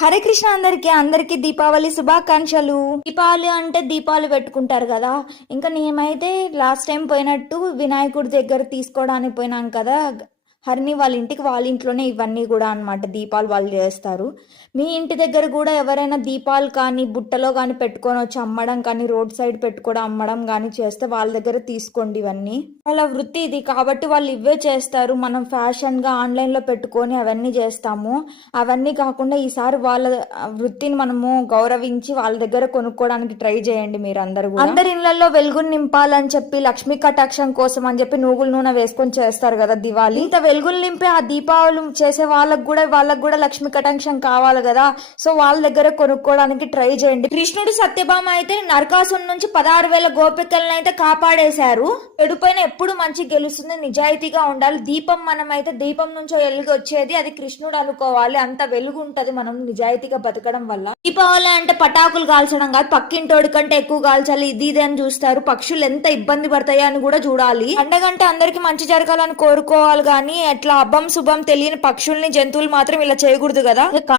హరే కృష్ణ అందరికి దీపావళి శుభాకాంక్షలు. దీపావళి అంటే దీపాలు పెట్టుకుంటారు కదా. ఇంకా నేమైతే లాస్ట్ టైం పోయినట్టు వినాయకుడి దగ్గర తీసుకోవడానికి పోయినాం కదా హరిని వాళ్ళ ఇంటికి, వాళ్ళ ఇంట్లోనే ఇవన్నీ కూడా అన్నమాట దీపాలు వాళ్ళు చేస్తారు. మీ ఇంటి దగ్గర కూడా ఎవరైనా దీపాలు కానీ బుట్టలో కానీ పెట్టుకొని వచ్చి అమ్మడం కానీ రోడ్ సైడ్ పెట్టుకోవడం అమ్మడం కానీ చేస్తే వాళ్ళ దగ్గర తీసుకోండి. ఇవన్నీ వాళ్ళ వృత్తి ఇది కాబట్టి వాళ్ళు ఇవే చేస్తారు. మనం ఫ్యాషన్గా ఆన్లైన్లో పెట్టుకొని అవన్నీ చేస్తాము. అవన్నీ కాకుండా ఈసారి వాళ్ళ వృత్తిని మనము గౌరవించి వాళ్ళ దగ్గర కొనుక్కోవడానికి ట్రై చేయండి. మీరు అందరు కూడా అందరి ఇళ్లలో వెలుగుని నింపాలని చెప్పి లక్ష్మీ కటాక్షం కోసం అని చెప్పి నువ్వుల నూనె వేసుకొని చేస్తారు కదా దివాళీ. ఇంత వెలుగులు నింపి ఆ దీపావళి చేసే వాళ్ళకు కూడా లక్ష్మీ కటాక్షం కావాలి కదా. సో వాళ్ళ దగ్గర కొనుక్కోవడానికి ట్రై చేయండి. కృష్ణుడు సత్యభామ అయితే నరకాసుని నుంచి 16,000 గోపికలను అయితే కాపాడేశారు. చెడుపైన ఎప్పుడు మంచి గెలుస్తుంది, నిజాయితీగా ఉండాలి. దీపం మనమైతే దీపం నుంచి వెలుగు వచ్చేది అది కృష్ణుడు అనుకోవాలి. అంత వెలుగు ఉంటది మనం నిజాయితీగా బతకడం వల్ల. దీపావళి అంటే పటాకులు కాల్చడం కాదు, పక్కింటోడి కంటే ఎక్కువ కాల్చాలి ఇది అని చూస్తారు. పక్షులు ఎంత ఇబ్బంది పడతాయో అని కూడా చూడాలి. పండగంటే అందరికి మంచి జరగాలని కోరుకోవాలి కానీ ఎట్లా అబ్బం శుభం తెలియని పక్షుల్ని జంతువులు మాత్రం ఇలా చేయకూడదు కదా.